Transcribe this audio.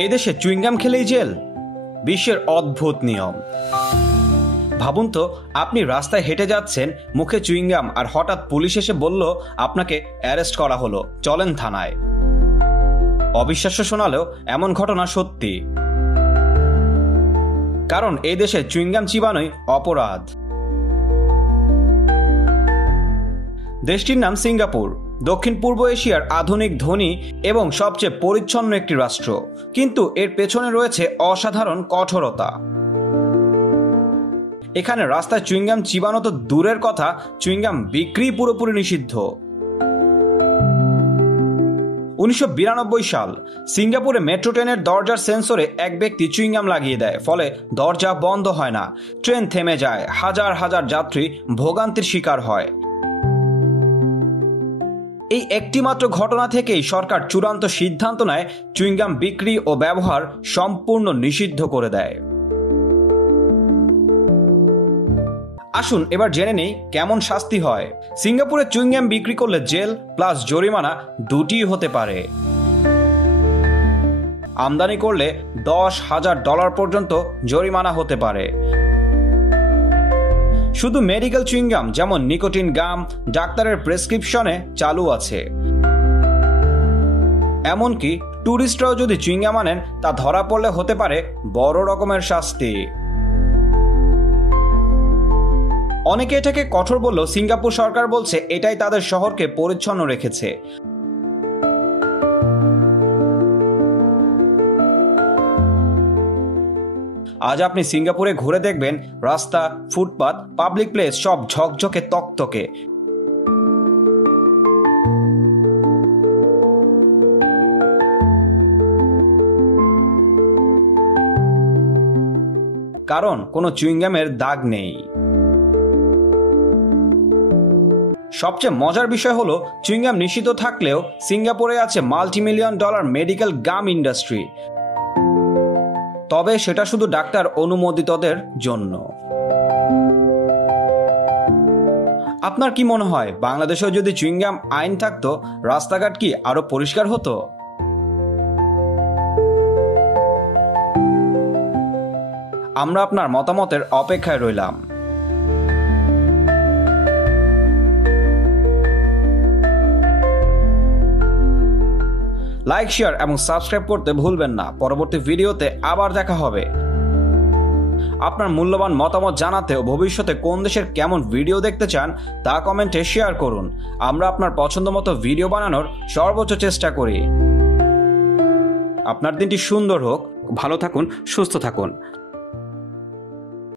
এই দেশে চুইংগাম খেলেই জেল? বিশ্বের অদ্ভুত নিয়ম। ভাবুন তো, আপনি রাস্তায় হেঁটে যাচ্ছেন, মুখে চুইংগাম, আর হঠাৎ পুলিশ এসে বলল আপনাকে অ্যারেস্ট করা হলো, চলেন থানায়। অবিশ্বাস্য শোনালেও এমন ঘটনা সত্যি, কারণ এই দেশে চুইংগাম চিবানোই অপরাধ। দেশটির নাম সিঙ্গাপুর, দক্ষিণ পূর্ব এশিয়ার আধুনিক, ধনী এবং সবচেয়ে পরিচ্ছন্ন একটি রাষ্ট্র। কিন্তু এর পেছনে রয়েছে অসাধারণ কঠোরতা। এখানে রাস্তায় চুইংগাম চিবানো তো দূরের কথা, চুইংগাম বিক্রি পুরোপুরি নিষিদ্ধ। 1992 সাল সিঙ্গাপুরে মেট্রো ট্রেনের দরজার সেন্সরে এক ব্যক্তি চুইংগাম লাগিয়ে দেয়, ফলে দরজা বন্ধ হয় না, ট্রেন থেমে যায়, হাজার হাজার যাত্রী ভোগান্তির শিকার হয়। এই একটিমাত্র ঘটনা থেকেই সরকার চূড়ান্ত সিদ্ধান্ত নেয় চুইংগাম বিক্রি ও ব্যবহার সম্পূর্ণ নিষিদ্ধ করে দেয়। আসুন এবার জেনে নেই কেমন শাস্তি হয়। সিঙ্গাপুরে চুইংগাম বিক্রি করলে জেল প্লাস জরিমানা দুটিই হতে পারে। আমদানি করলে $10,000 পর্যন্ত জরিমানা হতে পারে। শুধু মেডিকেল চুইংগাম যেমন নিকোটিন গাম ডাক্তারের প্রেসক্রিপশনে চালু আছে। এমনকি ট্যুরিস্টরাও যদি চুইংগাম আনেন, তা ধরা পড়লে হতে পারে বড় রকমের শাস্তি। অনেকে এটাকে কঠোর বললেও সিঙ্গাপুর সরকার বলছে এটাই তাদের শহরকে পরিচ্ছন্ন রেখেছে। আজ আপনি সিঙ্গাপুরে ঘুরে দেখবেন, রাস্তা, ফুটপাত, পাবলিক প্লেস সব ঝকঝকে তকতকে। কারণ কোনো চুইংগামের দাগ নেই। সবচেয়ে মজার বিষয় হলো, চুইংগাম নিষিদ্ধ থাকলেও সিঙ্গাপুরে আছে $multi-million মেডিকেল গাম ইন্ডাস্ট্রি। তবে সেটা শুধু ডাক্তার অনুমোদিতদের জন্য। আপনার কি মনে হয়, বাংলাদেশেও যদি চুইংগাম আইন থাকতো, রাস্তাঘাট কি আরো পরিষ্কার হতো? আমরা আপনার মতামতের অপেক্ষায় রইলাম। লাইক, শেয়ার এবং সাবস্ক্রাইব করতে ভুলবেন না। পরবর্তী ভিডিওতে আবার দেখা হবে। আপনার মূল্যবান মতামত জানাতে ও ভবিষ্যতে কোন দেশের কেমন ভিডিও দেখতে চান তা কমেন্টে শেয়ার করুন। আমরা আপনার পছন্দ মতো ভিডিও বানানোর সর্বোচ্চ চেষ্টা করি। আপনার দিনটি সুন্দর হোক, ভালো থাকুন, সুস্থ থাকুন।